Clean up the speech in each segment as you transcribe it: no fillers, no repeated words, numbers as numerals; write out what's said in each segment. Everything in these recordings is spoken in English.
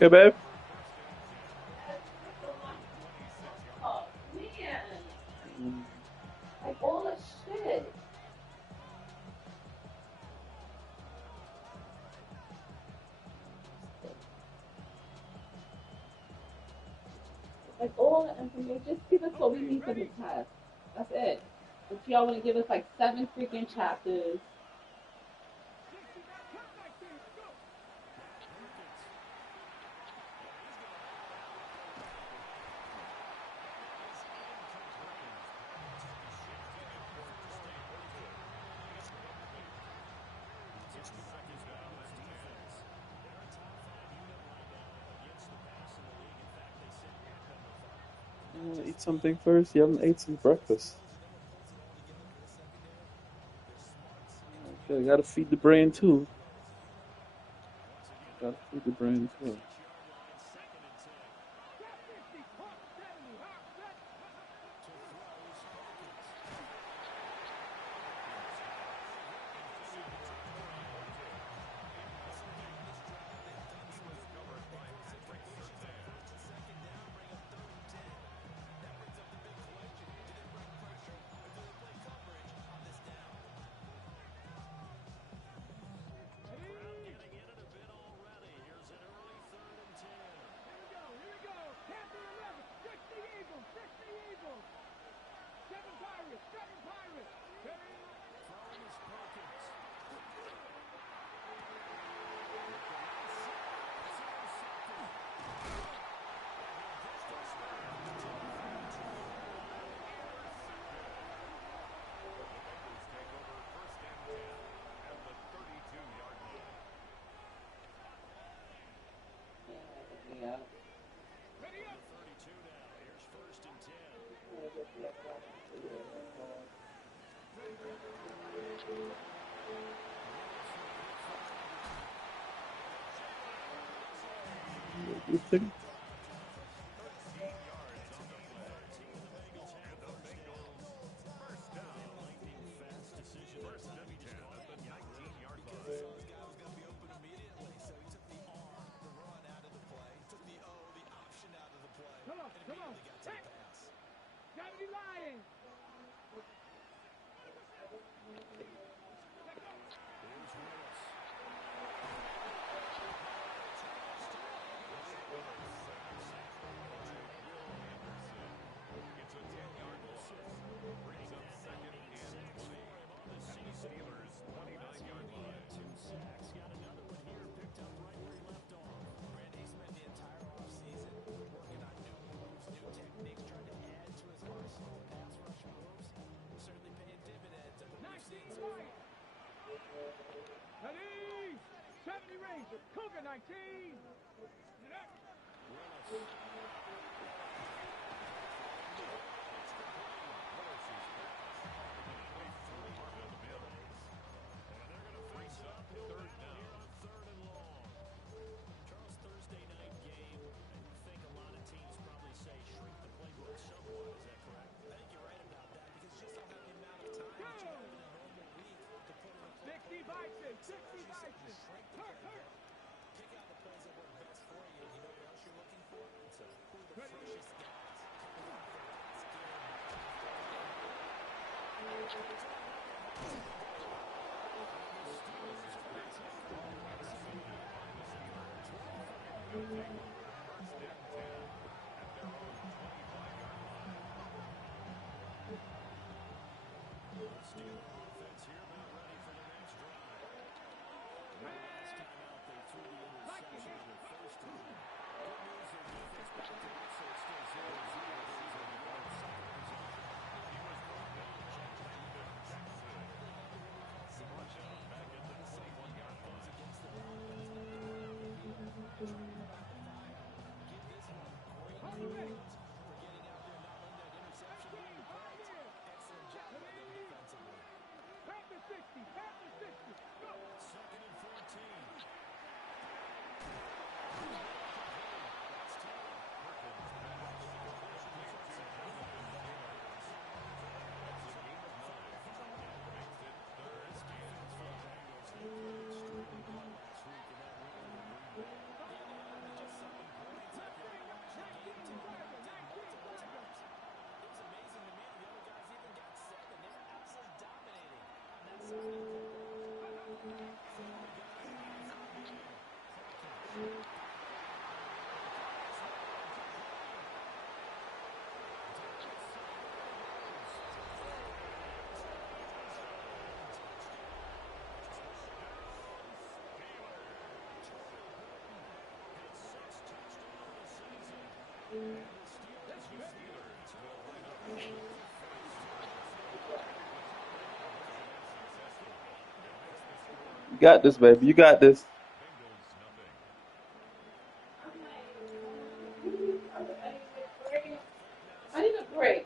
Okay, babe. Like all the shit. Like all the information. Just give us what we need for the test. That's it. But y'all want to give us like 7 freaking chapters. You want to eat something first? You haven't ate since breakfast. Okay, gotta feed the brain too. Gotta feed the brain too. Yeah. You think? You got this, baby. You got this. I need a break.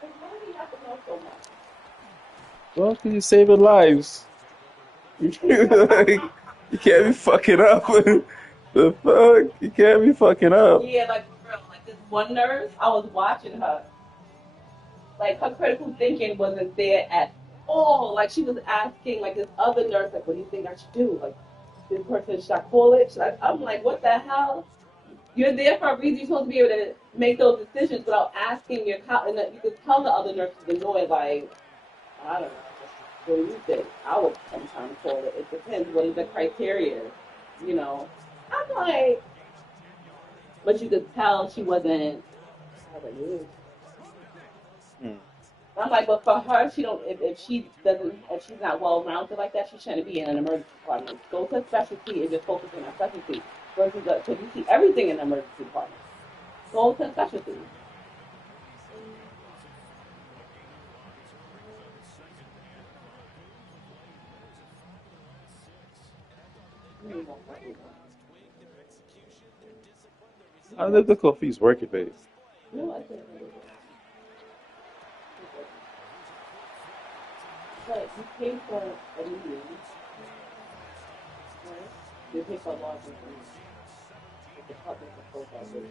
Why do you have to know so much? Well, can you saving lives? You can't be fucking up. The fuck? You can't be fucking up. Yeah, like for real. Like this one nurse, I was watching her. Like her critical thinking wasn't there at all. Like she was asking like this other nurse, like, what do you think I should do? Like this person, should I call it? I'm like, what the hell? You're there for a reason. You're supposed to be able to make those decisions without asking your and you could tell the other nurses annoyed, like, I don't know. What do you think? I would sometimes call it. It depends. What is the criteria? You know. I'm like, but you could tell she wasn't. I was like, ew. Hmm. I'm like, but for her, she don't. If she doesn't, if she's not well rounded like that, she shouldn't be in an emergency department. Go to a specialty and just focus on that specialty. Versus, because you see everything in the emergency department. Go to a specialty. I know the coffee's working, babe. No, I think. But you pay for a meeting, right? You pay for a lodging room. The department supposed to have this.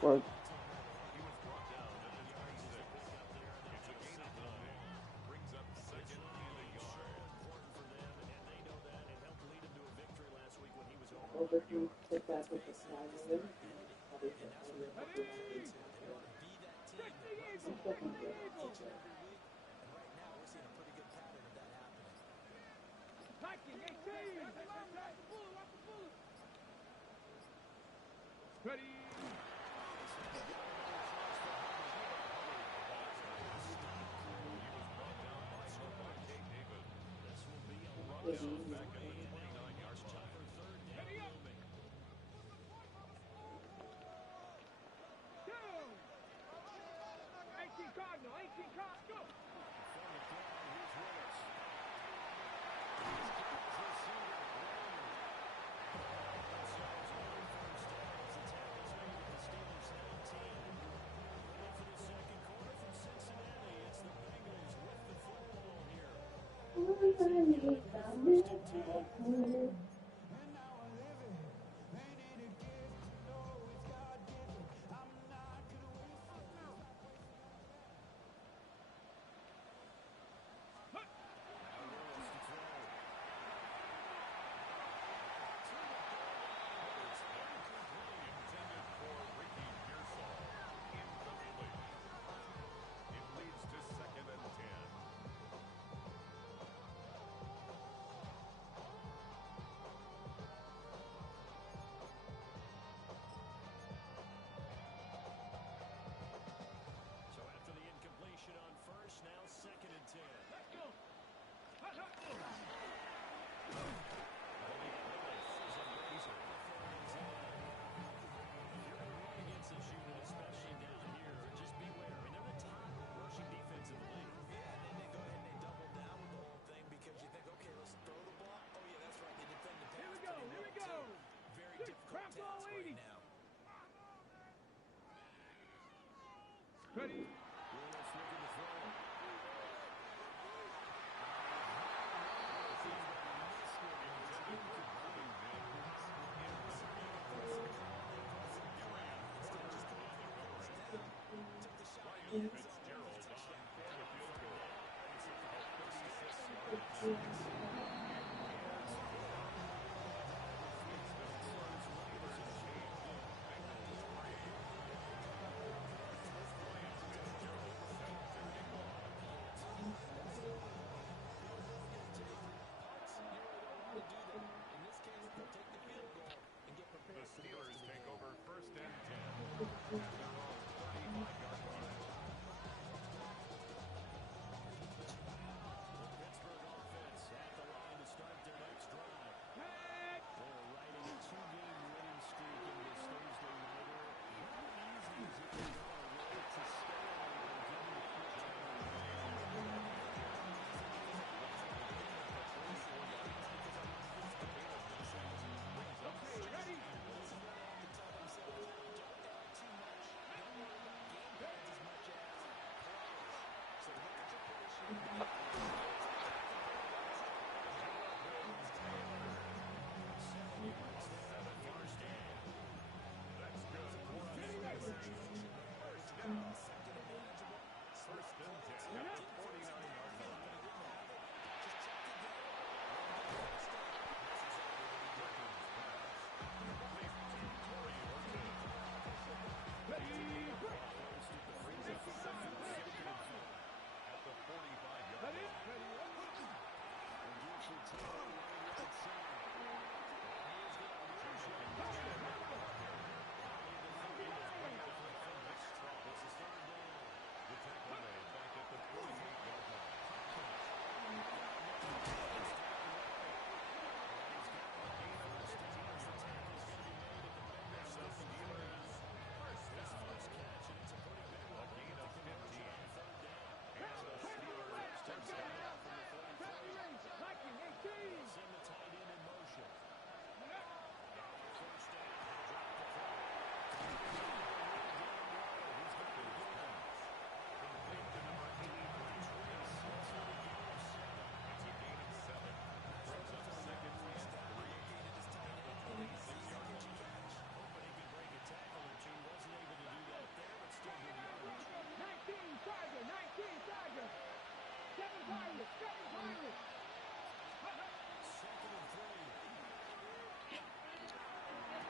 Fuck. Overseas, take that with the salary. Obviously, I'm still gonna do it.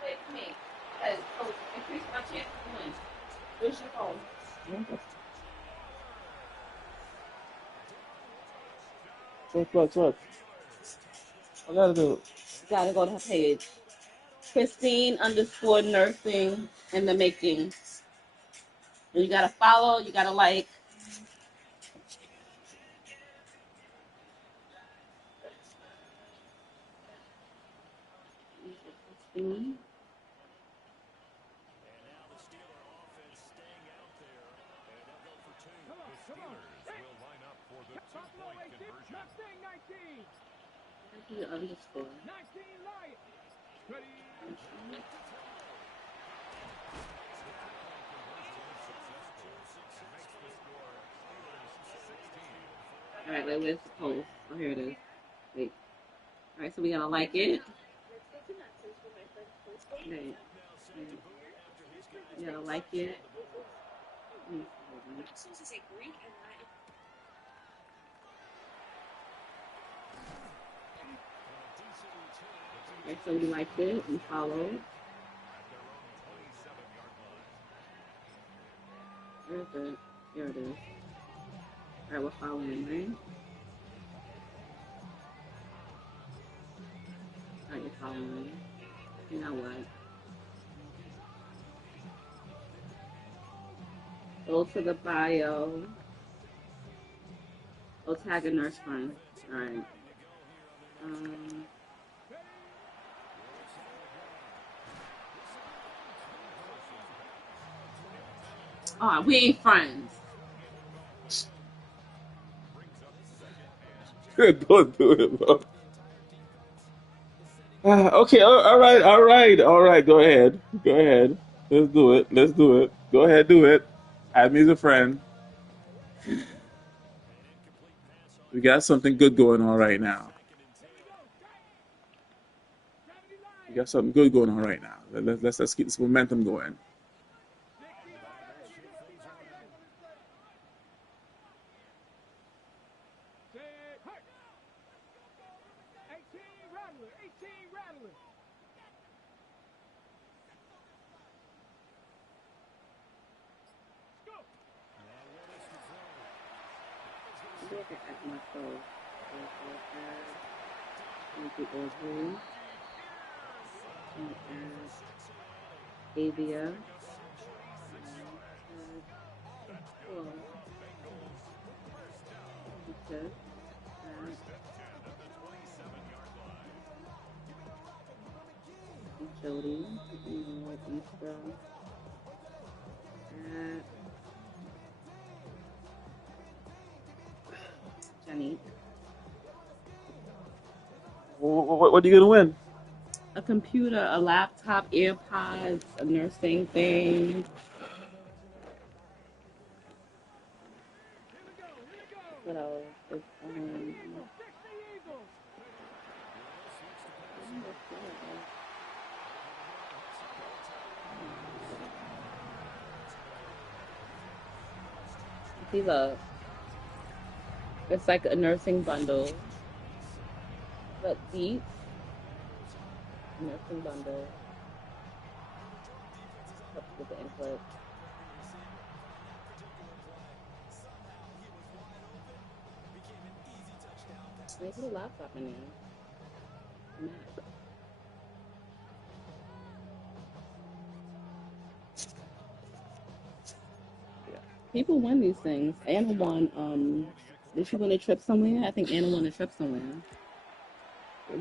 Wait for me. Because increase my chance to win. Where's your phone? What? I gotta do. You gotta go to her page. Christine underscore nursing in the making. And you gotta follow, you gotta like. Christine. You underscore. All right, wait, where's the post? Oh, here it is. Wait. All right, so we gotta like it. Okay. You gotta like it. Okay, so you liked it and followed. Where is it? Here it is. All right, we're following, right? All right, you're following. Now what? Go to the bio. Go tag a nurse friend. All right. Oh, we ain't friends. Don't do it, bro. Okay, all right. Go ahead. Let's do it. Go ahead, do it. Add me as a friend. We got something good going on right now. Let's keep this momentum going. Avia. Texas. Jody, Easter. Jenny. What are you gonna win? A computer, a laptop, AirPods, a nursing thing. What else? It's, see, look. It's like a nursing bundle. Look, Beats. Nursing bundle. Helps with the input. They put a laptop in there. Mac. Yeah. People win these things. Anna won. Did she win a trip somewhere? I think Anna won a trip somewhere.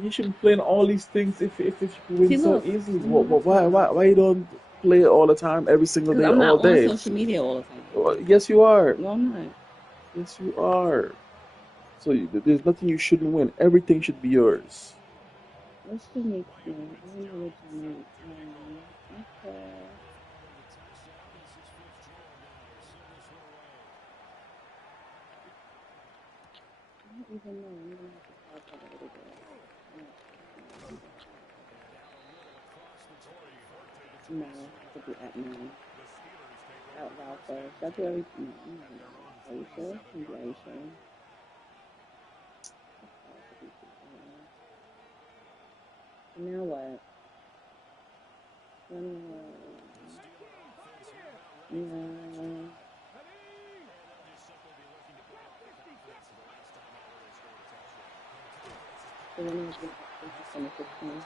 You should be playing all these things if you win See, so look. easily. Why you don't play it all the time, every single Because day, I'm all not on day? social media all the time. Well, yes, you are. No, I'm not. Yes, you are. So there's nothing you shouldn't win. Everything should be yours. What's the next one? I don't know what you mean. Okay. I don't even know. I'm gonna have to talk a little bit. No, I could do at now. Out loud first. That's where everything. Are you sure? Are you sure? Now what? Yeah. So when I was going to 16.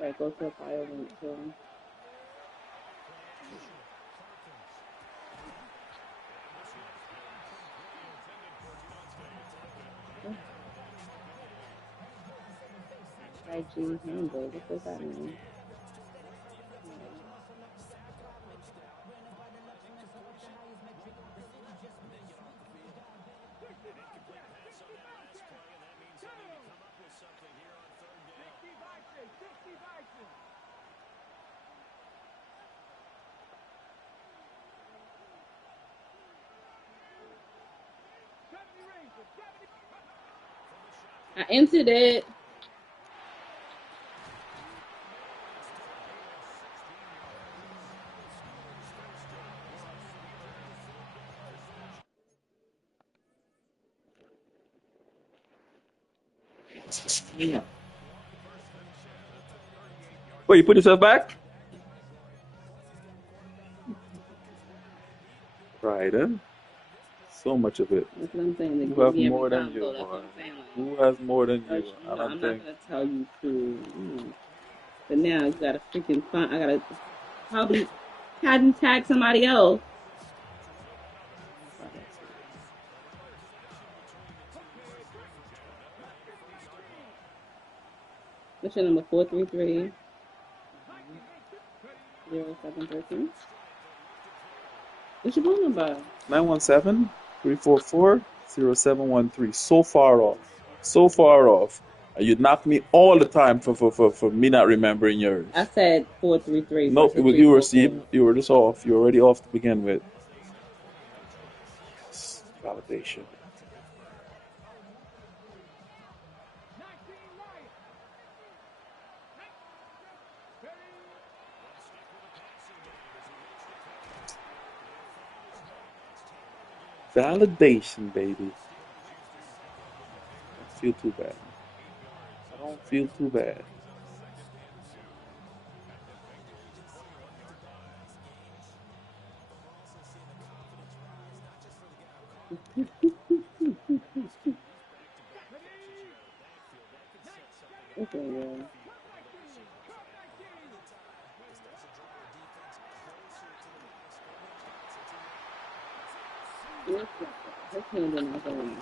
Right, go to a fire link too. IG handle. What does that mean? I entered it. Yeah. Wait, you put yourself back? Right, then. So much of it. That's what I'm saying. They Who get have me every more than time, you, though. That's boy? what I'm saying. Like, Who has more than you? I don't I'm not think. gonna tell you to. But now you gotta freaking find. I gotta probably tag somebody else. What's your number? 433 0713. What's your phone number? 917-344-0713. So far off. So far off. You knock me all the time for me not remembering yours. I said 433 Nope, versus you were 344. you were just off. You were already off to begin with. Yes, validation. Validation, baby. I don't feel too bad. I don't feel too bad. Okay, yeah. His hand in my phone.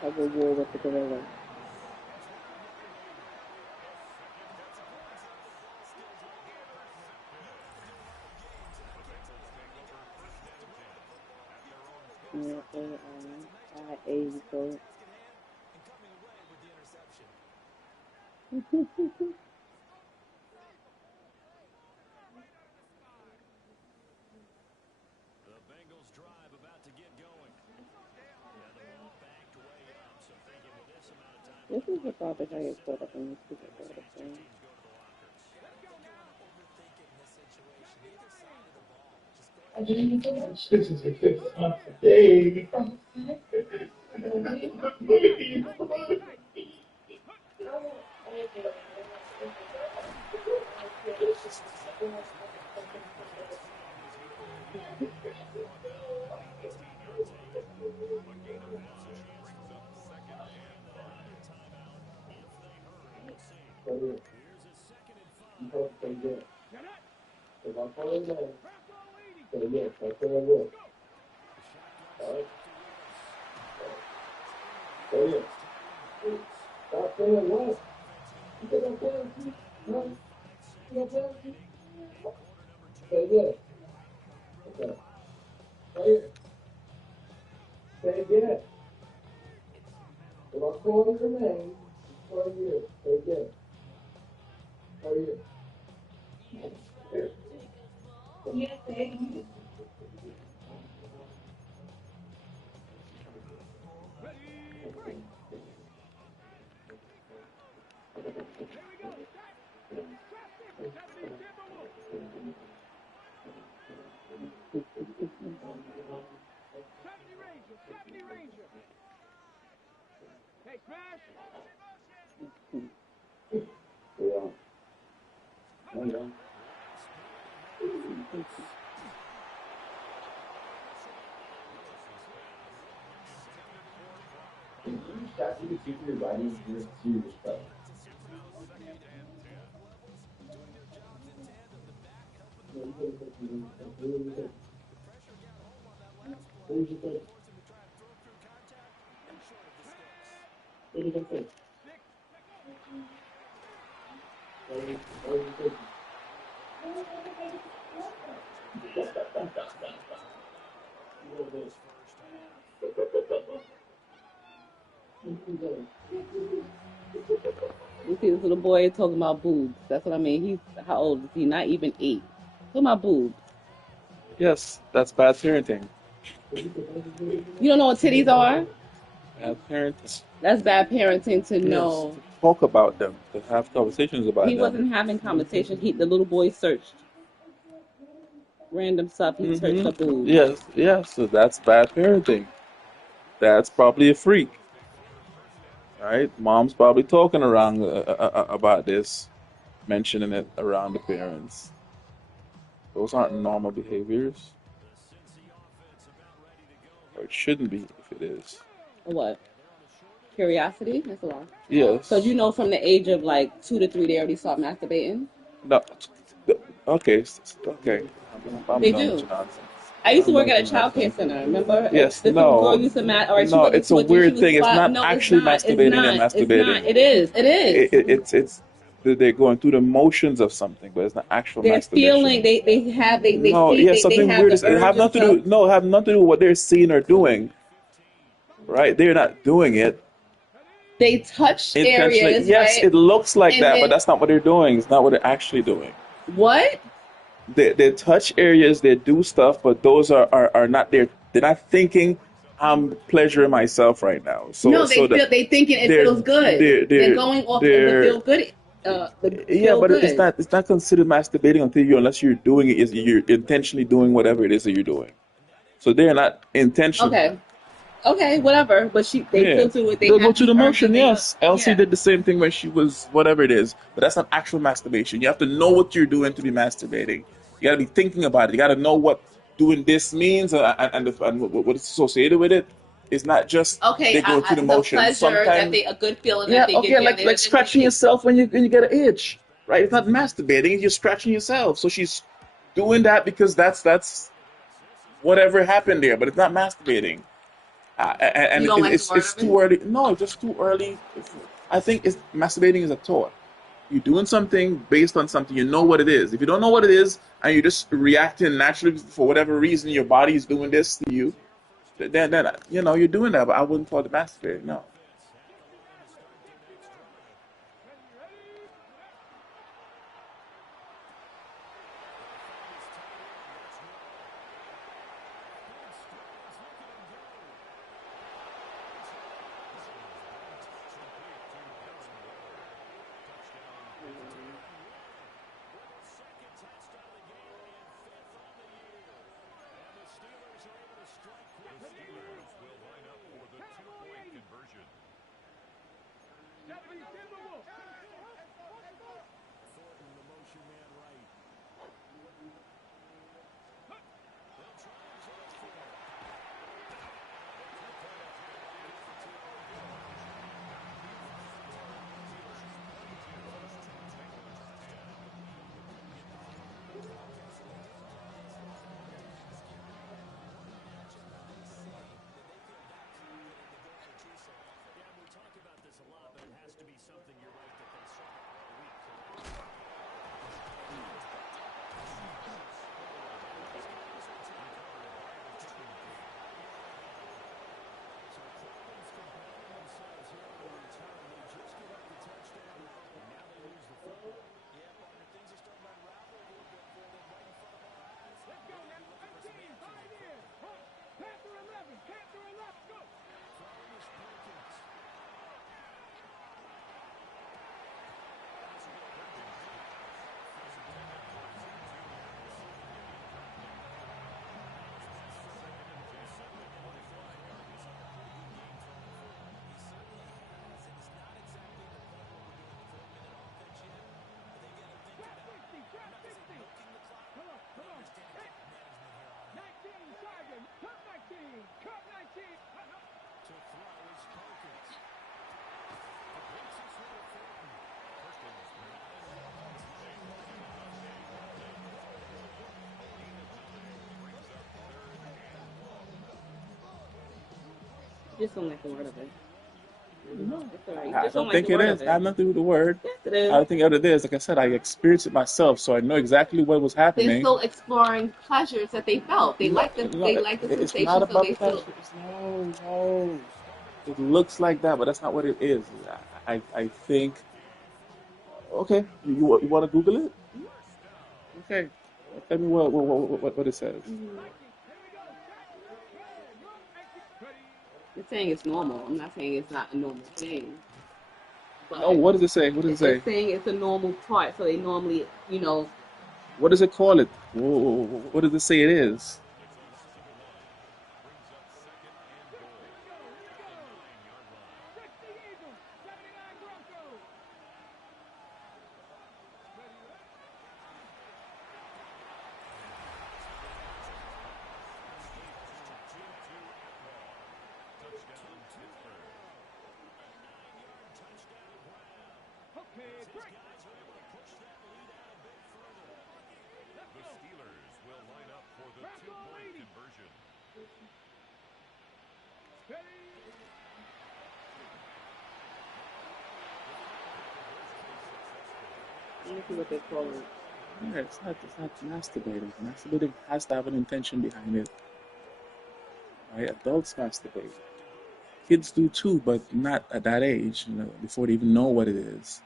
Tug of war with the gorilla. Yeah, A code. This is the topic I get caught up in this stupid sort of thing. This is a good one today. Stop saying what? You think I'm playing? No, you think I'm playing? Say yes. Okay. Say it. Say yes. If I'm calling your name, say yes. Say yes. Say yes. Yes, say yes. Yeah. ChatGPT for your writing is serious stuff. You see this little boy talking about boobs. That's what I mean. He's how old is he? Not even 8. Talking about boobs. Yes, that's bad parenting. You don't know what titties are? Bad parenting. That's bad parenting to Yes, know. to talk about them, to have conversations about He them. wasn't having conversation. The little boy searched random stuff. He searched Mm-hmm. up boobs. Yes, yes. So that's bad parenting. That's probably a freak, right? Mom's probably talking around about this, mentioning it around the parents. Those aren't normal behaviors, or it shouldn't be if it is. Or what? Curiosity? That's a lot. So Yes. you know from the age of like 2 to 3 they already start masturbating? No. Okay. Okay. I'm They done with do. your nonsense. I used to I'm work done at with a your child care nonsense. center. Remember? Yes. This little girl No. used to all right, she No. wasn't It's a twitching, she weird was thing. It's squat. not No, it's actually not. It's masturbating and not. It's not. masturbating. It is. It is. It's they're going through the motions of something, but it's not actual They're masturbation. feeling they No, see yes, they something have weird the is it have urge and nothing to stuff. do. No, have nothing to do with what they're seeing or doing. Right? They're not doing it They touch intentionally. areas, Yes, right? it looks like And that, but then that's not what they're doing. It's not what they're actually doing. what? They touch areas, they do stuff, but those are not there. They're not thinking I'm pleasuring myself right now. So No, so that they thinking it they're feels good. they're They're they're going off of the they're feel good the yeah, feel but good. it's not considered masturbating until you unless you're doing it is you're intentionally doing whatever it is that you're doing. So they're not intentional. Okay. Okay, whatever. But they Yeah, feel through it. They they'll go have through these the urges. motion. Yes, Elsie Yeah. did the same thing when she was whatever it is, but that's not actual masturbation. You have to know what you're doing to be masturbating. You got to be thinking about it. You got to know what doing this means and what is associated with it. It's not just Okay, they go through the the motions. pleasure that Sometimes, they, a good feeling yeah, that they okay, get down like there, like that they want to scratching keep. yourself when you get an itch, right? It's not masturbating. You're scratching yourself. So she's doing that because that's whatever happened there, but it's not masturbating. And You don't like the word it's of it? too early. No, it's just too early. I think it's masturbating is a thought. You're doing something based on something. You know what it is. If you don't know what it is and you're just reacting naturally for whatever reason, your body is doing this to you. Then you know you're doing that. But I wouldn't call it masturbating. No. You just don't like the word of it. No, It's alright. You I just don't don't like think the it word is. of I it. have nothing to do with the word. Yes, it is. I think what it is, like I said, I experienced it myself, so I know exactly what was They're happening. still exploring pleasures that they felt. They No, like the no, they like the it's not sensation, so about they still. pleasure. No, no. It looks like that, but that's not what it is. I think. Okay, you want to Google it? Okay, tell me what it says. Mhm. It's saying it's normal. I'm not saying it's not a normal thing, No, but what does it say? What does it it's say? saying it's a normal part. So they normally, What does it call it? What does it say it is? let me see what they call it. Yeah, it's not masturbating. Masturbating has to have an intention behind it. Right? Adults masturbate. Kids do too, but not at that age, before they even know what it is.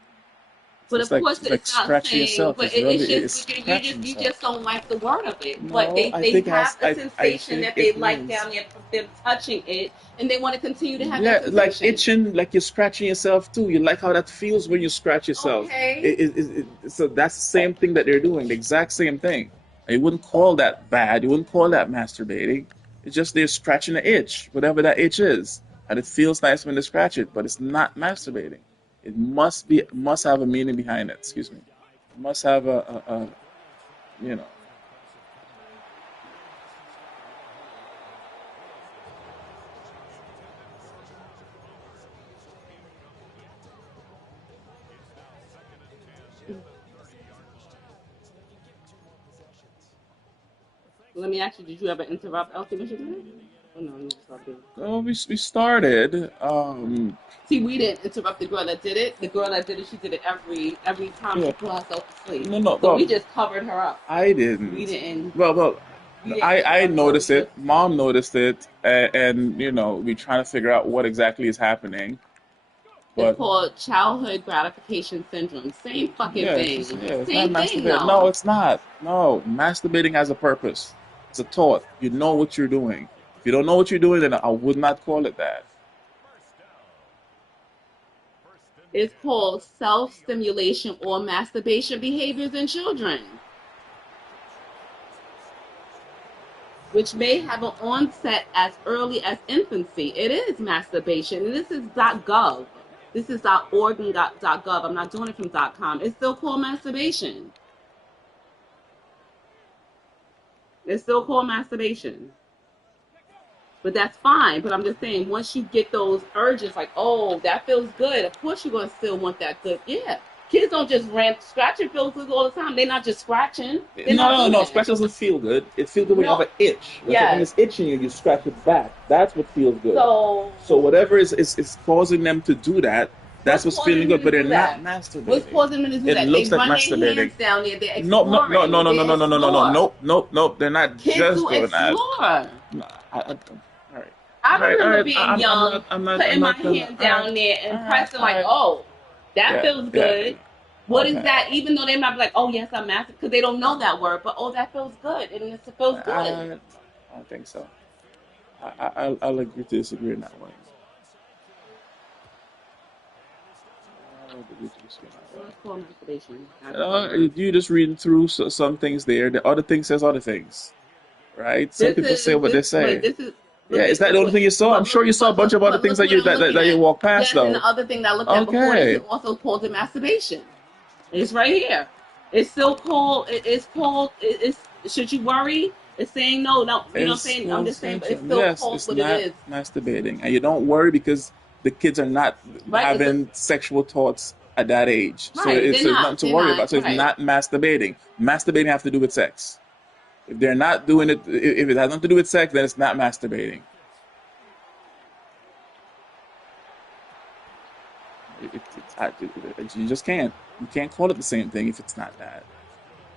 But of course, It's like it's not scratching saying. yourself. But It's rubbing. it's just It's scratching you yourself. just don't like the word of it. But No, I they think it have has. a I sensation think that they it like is. down there from them touching it, and they want to continue to have that Yeah, like sensation. itching, like you're scratching yourself too. You like how that feels when you scratch yourself. Okay. So that's the same thing that they're doing, the exact same thing. And you wouldn't call that bad. You wouldn't call that masturbating. It's just they're scratching the itch, whatever that itch is, and it feels nice when they scratch it. But it's not masturbating. It must have a meaning behind it. Excuse me. It must have a you know. Let me ask you, did you ever interrupt Elsie when she did it? Oh no, you interrupted. Oh, we started. See, we didn't interrupt the girl that did it. The girl that did it, she did it every time Yeah. she put herself to sleep. No, no. So Well, we just covered her up. I We didn't. didn't. Well, We didn't I interrupt her. We noticed just. it. Mom noticed it, and we trying to figure out what exactly is happening. It's But called childhood gratification syndrome. Same fucking yeah, thing. it's not Same thing, masturbating. No, though. it's not. No, masturbating has a purpose. It's a thought. You know what you're doing. If you don't know what you're doing, then I would not call it that. It's called self-stimulation or masturbation behaviors in children, which may have an onset as early as infancy. It is masturbation, and this is .gov. This is .org and .gov. I'm not doing it from .com. It's still called masturbation. It's still called masturbation. But that's fine. But I'm just saying, once you get those urges, like, oh, that feels good, of course you're going to still want that good. Yeah. Kids don't just scratching feels good all the time. They're not just scratching. They're No, not no, doing no. that. Scratch doesn't feel good. It feels good when you have No. an itch. When something Yes. is itching you, you scratch it back. That's what feels good. So Whatever is causing them to do that, that's what's causing feeling them good. to But they're do not that? What's masturbating. causing them to do It that? They looks like run their masturbating. hands down there. They're No, no, no, exploring. no, no, no, They no, no, no, no, no, explore. nope, nope, nope. They're not Kids just do doing that. explore. No, all right, I all right, all remember right. being young, I'm putting my not gonna. hand All right, down there all and right, pressing all like, right. oh, that Yeah, feels yeah. good. What is Okay. that? Even though they might be like, oh yes, I'm master, because they don't know that word, but oh, that feels good, and it feels good. I don't think so. I'll agree to disagree on that one. I'll agree to disagree on that So one. that's called masturbation. Absolutely. You just reading through some things there. The other thing says other things, right? Some This people say is what they this, but say. this is Yeah, look is at that the look only what, thing you saw? I'm sure you saw a bunch of other but things look that what you I'm looking that you at. walk past, Yes, and though. the other thing that I looked at before this is Okay, also called the masturbation. It's right here. It's still called. It's called. It's should you worry? It's saying no, no. You know what I'm it's saying? I'm just saying, but it's syndrome. still Yes, called it's what it not is, masturbating, and you don't worry because the kids are not right? It's having sexual thoughts at that age, so right. it's They're nothing not. to They're worry about. not. So it's Right. not masturbating. Masturbating have to do with sex. If they're not doing it, if it has nothing to do with sex, then it's not masturbating. You just can't. You can't call it the same thing if it's not that.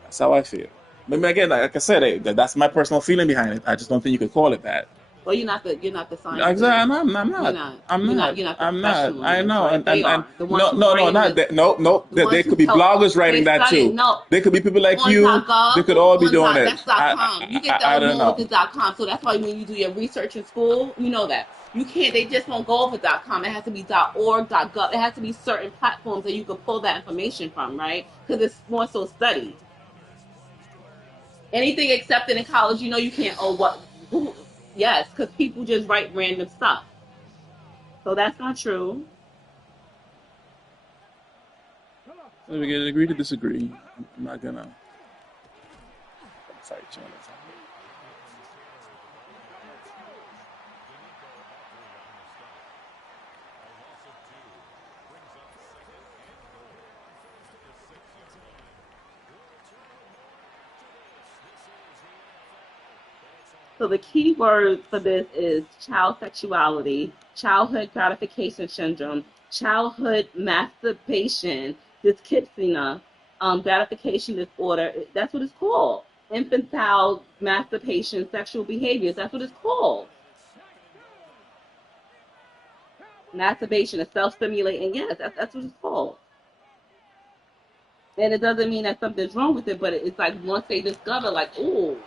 That's how I feel. Maybe again, like I said, that's my personal feeling behind it. I just don't think you could call it that. Well, you're not the Exactly. scientist. I'm You're not. not. I'm You're not. not. You're not the I'm not. professional in I this, know. right? They And are the ones no, who no, no, brain not this. that. No, no. The There ones who could be tell. bloggers They writing that study. too. No, There could be people like on you. They .gov, could all be on doing that's it. .com. You get I those don't more with know. the .com. So that's why when you do your research in school, you know that you can't. They just won't go over .com. It has to be .org, .gov. It has to be certain platforms that you can pull that information from, right? Because it's more so studied. Anything accepted in college, you can't. Oh, what? Who? Yes, because people just write random stuff. So that's not true. So we can agree to disagree. I'm not gonna fight you on this. So the key word for this is child sexuality, childhood gratification syndrome, childhood masturbation, dyspnea, gratification disorder. That's what it's called. Infantile masturbation, sexual behaviors. That's what it's called. Masturbation is self-stimulating. Yes, that's what it's called. And it doesn't mean that something's wrong with it, but it's like once they discover, like, ooh,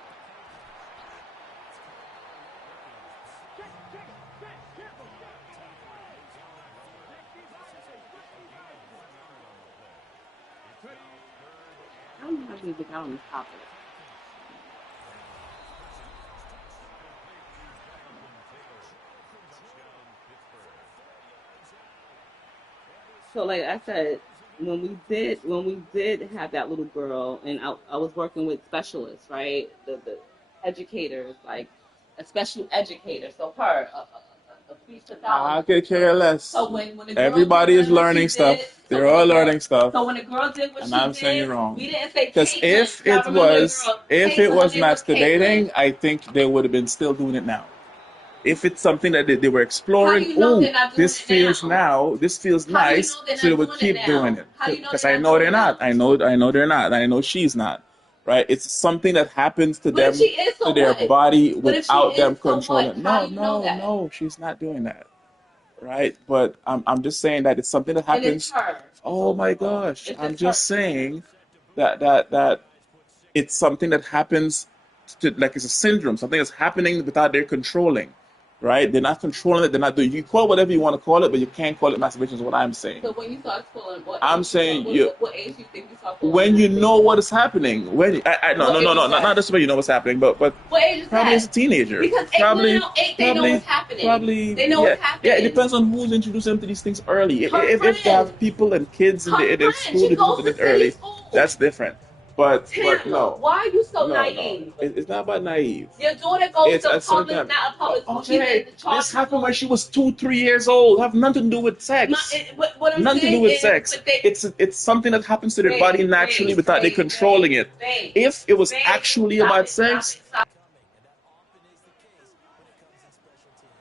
I don't know how we got on this topic. So like I said, when we did have that little girl, and I was working with specialists, right? The educators, like a special educator. So her, a speech I pathology. could care less. So when the girl Everybody did is what she learning stuff. did, They're all learning stuff. so when the girl did what And she I'm saying you're did, wrong. we didn't say Because Caitlyn. if Y'all it remember the was girl? if it Caitlyn, was her name was masturbating, Caitlyn. I think they would have been still doing it now. If it's something that they were How do exploring, you know ooh, they're not doing this it feels now? this feels How do you nice, know they're so they not would doing it keep doing now? it. How do you know Because they're I not know doing they're it not. now? I know they're not. I know she's not. Right? It's something that happens to But if them, she is, to so their what? body But if she without them is, so what? controlling. How No, do you know no, that? no, she's not doing that. Right? But I'm just saying that it's something that And it's happens. her. Oh my gosh. It's I'm just her. just saying that it's something that happens to, like it's a syndrome, something that's happening without their controlling, right? They're not controlling it. They're not doing. You call it whatever you want to call it, but you can't call it masturbation. Is what I'm saying. So when you start schooling, I'm saying you what age do you think you start schooling? when you know what is happening. When no What no age no is no that? not just when you know what's happening, but What age is probably as a that? teenager. Because Probably they know probably what's happening. probably They know yeah what's happening. yeah. It depends on who's introducing them to these things early. Her If they friend. have people and kids in Her their friend. school She introducing goes them to it city early, school. that's different. But Tim, no. why are you so No, naive? it's not about naive. Your daughter goes It's to a certain public, not a public school. She's okay. in the charter This happened school. when she was 2, 3 years old. Have nothing to do with sex. What I'm Nothing to do saying with is, sex. but they, It's something that happens to their body naturally without they controlling it. babe, If it was babe, actually stop about it, stop sex, it, stop. And that often is the case when it comes in special teams.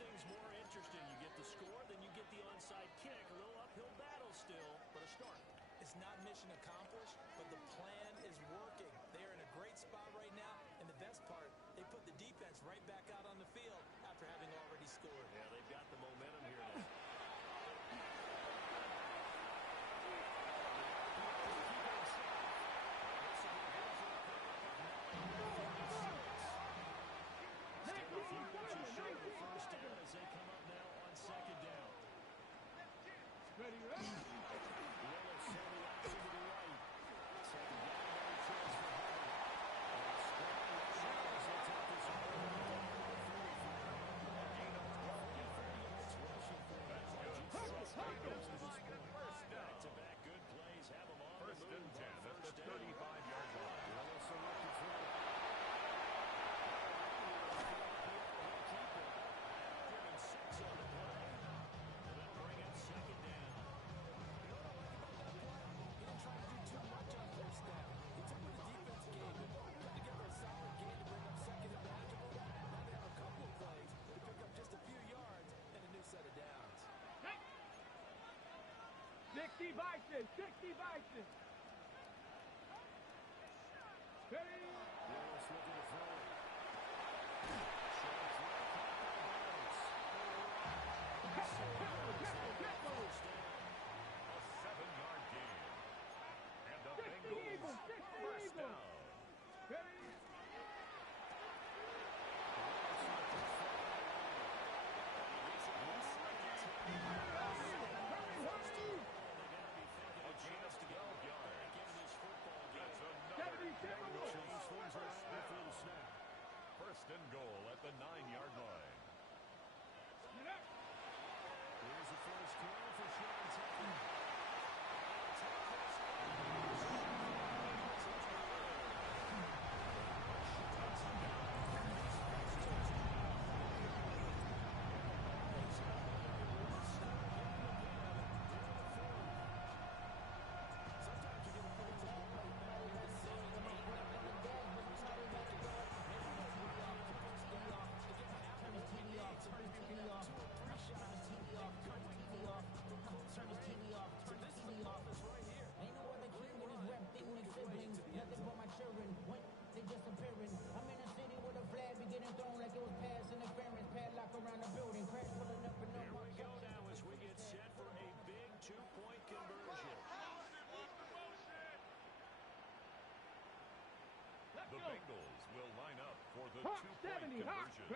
Things more interesting. You get the score, then you get the onside kick. A little uphill battle still, but a start. It's not mission accomplished, but the plan is working. They are in a great spot right now, and the best part, they put the defense right back out on the field after having already scored. Yeah, they've got the momentum here now. First and goal at the 9-yard line. Here's the first call for Sean Tucker. The Bengals will line up for the two-point conversion.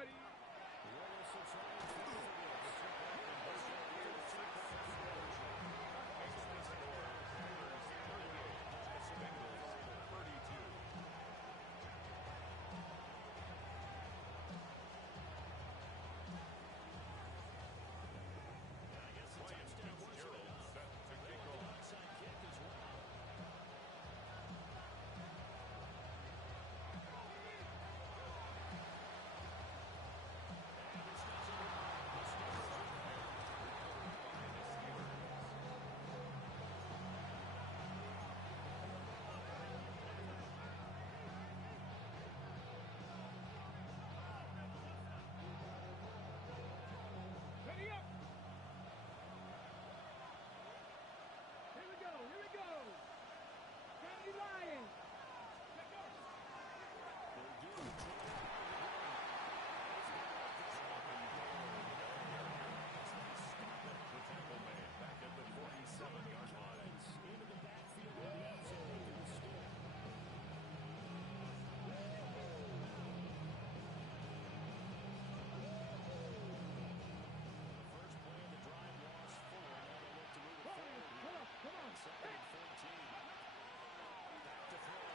Ready up. Here we go. Here we go. County Lions. Let go. The Temple man back at the 47-yard line. Into the backfield with the option making the score. The first play of the drive lost 4. Now they look to move it forward. Come on. Second and 14. Back to throw.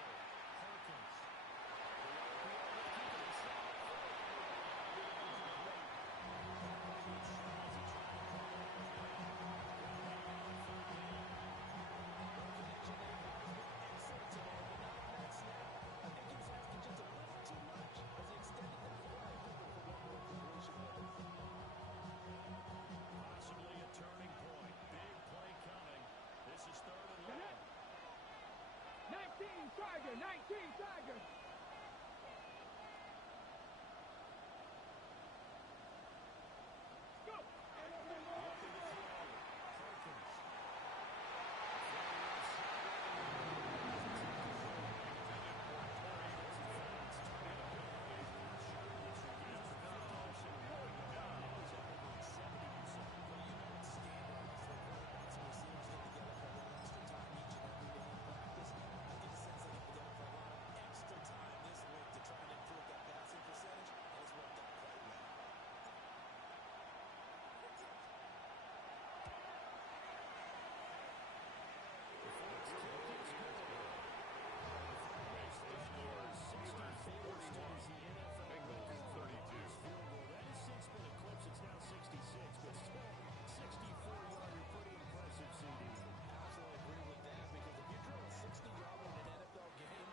Perkins. Possibly a turning point. Big play coming. This is third and long. 19 Tiger. 19 Tiger. Go. Looking to throw. Perkins. It's now 66, but still 64-yarder, pretty impressive, CD. Absolutely agree with that, because if you drill a 60-yarder in an NFL game,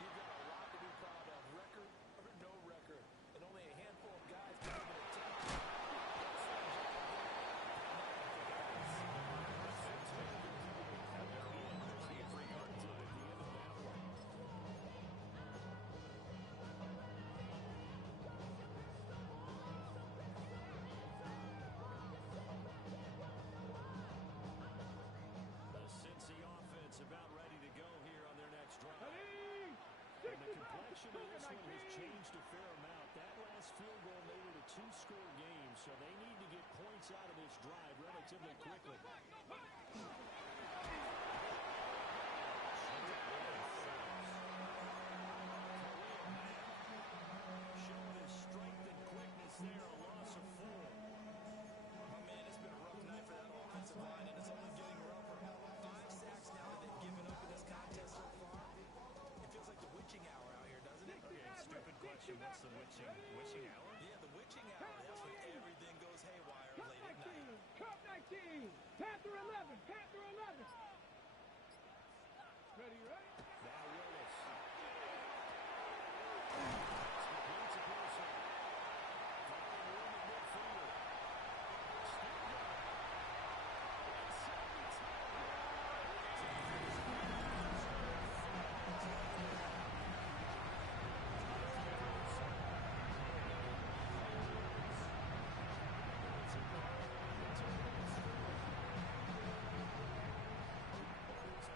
you've got a lot to be proud of, record or no record. And only a handful of guys can even attempt. About ready to go here on their next drive. Ready. And the complexion of this one has changed a fair amount. That last field goal made it a 2-score game, so they need to get points out of this drive relatively quickly. Showing his strength and quickness there, a loss of 4. Oh, man, it's been a rough night for that offensive line, and it's only getting rougher. 5 sacks now that they've given up in this contest so far. It feels like the witching hour out here, doesn't it? Okay, stupid question. What's the witching hour? Yeah, the witching hour. That's when everything goes haywire late at night. Cup 19. Panther 11. Panther 11. Ready? Now Willis.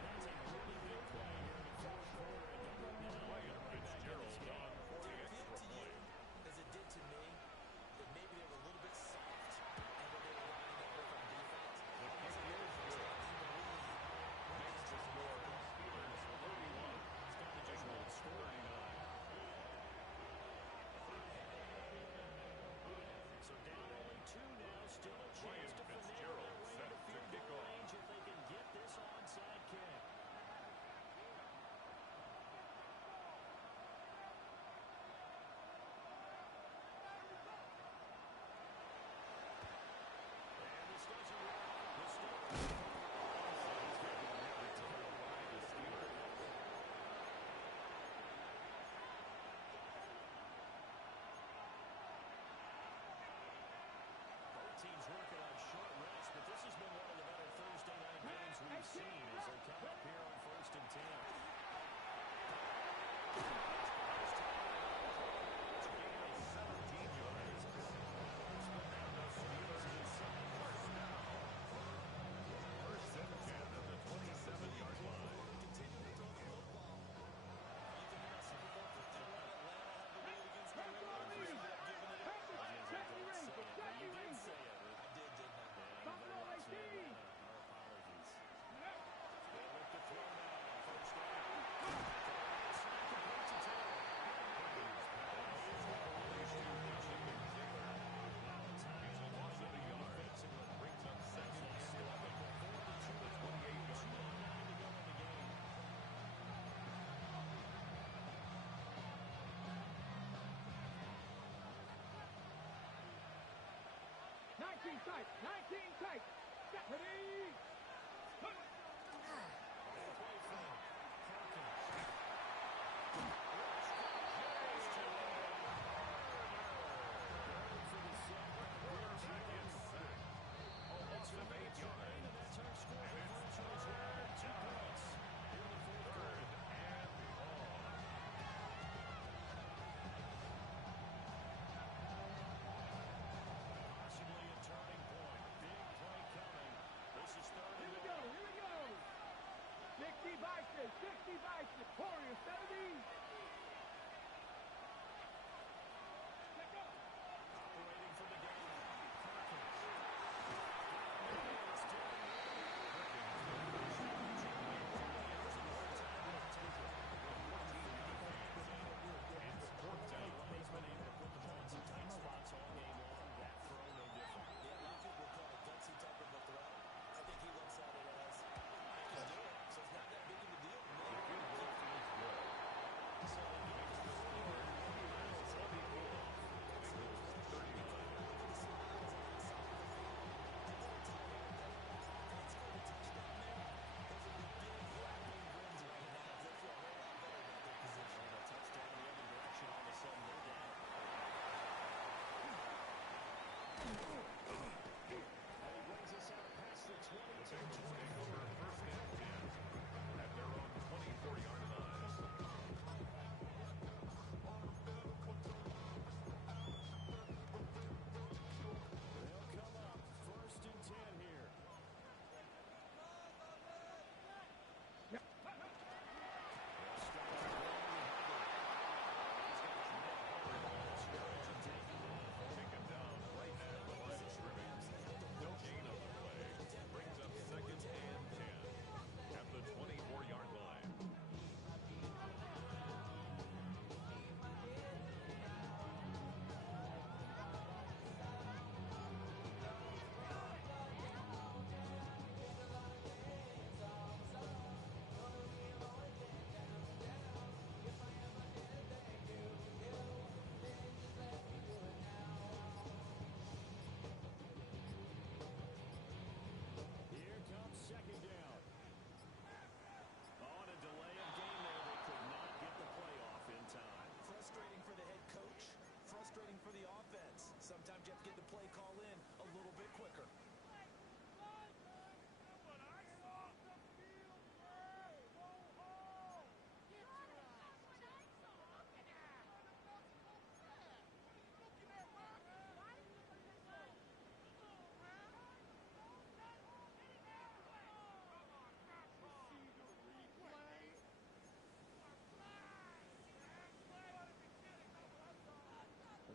That's a really big play tight. 19 tight. Ready? Almost 8 yards. That's our score differential is right at 2 points in the fourth quarter. Possibly a turning point. Big play coming. This is third and long. Here we go. 60 Bison, 60 Bison. Warriors 70. Let's go. Operating from the game. He's been able to put the ball in some tight spots all game long. That throw, no different. Yeah, a lot of people call it gutsy type of a throw. I think he looks at it as, I can do it, so it's not that big of a deal. So again, it's the score. Touchdown the other direction. All of a sudden, they're down. And he brings us out past the 22. Taking over first and 10 at their own 24-yard line. They'll come up first and 10 here. Taken down right at the line of scrimmage. No gain on the play. Brings up second and 10 at the 24-yard line. Here comes second down. On a delay of game there, they could not get the play off in time. Frustrating for the head coach, frustrating for the offense. Sometimes you have to get the play call in a little bit quicker.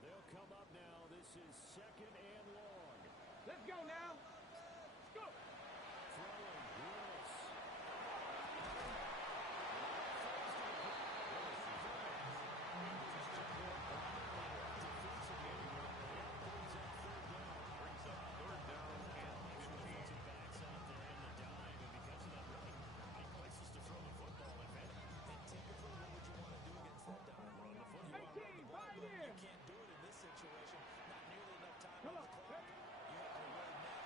They'll come up now. This is second and long. Let's go now. Let's go. Throwing Willis. Brings up third down and 15. Backs out there in the dime, and because of that, really high places to throw the football, if any. And typically, what would you want to do against that dime? Run the You football. want to run the ball, right but in. you can't do it in this situation. Not nearly enough time Come on on. the clock. You have to run now.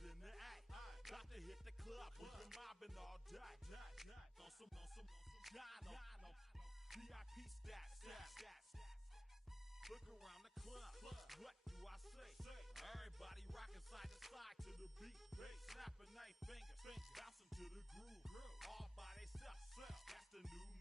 in the act. Got to hit the club. We've been mobbing all day. On some Gino. VIP stats. Look around the club. What do I say? Everybody rocking side to side to the beat. Snapping night fingers, bouncing to the groove. All by themselves. That's the new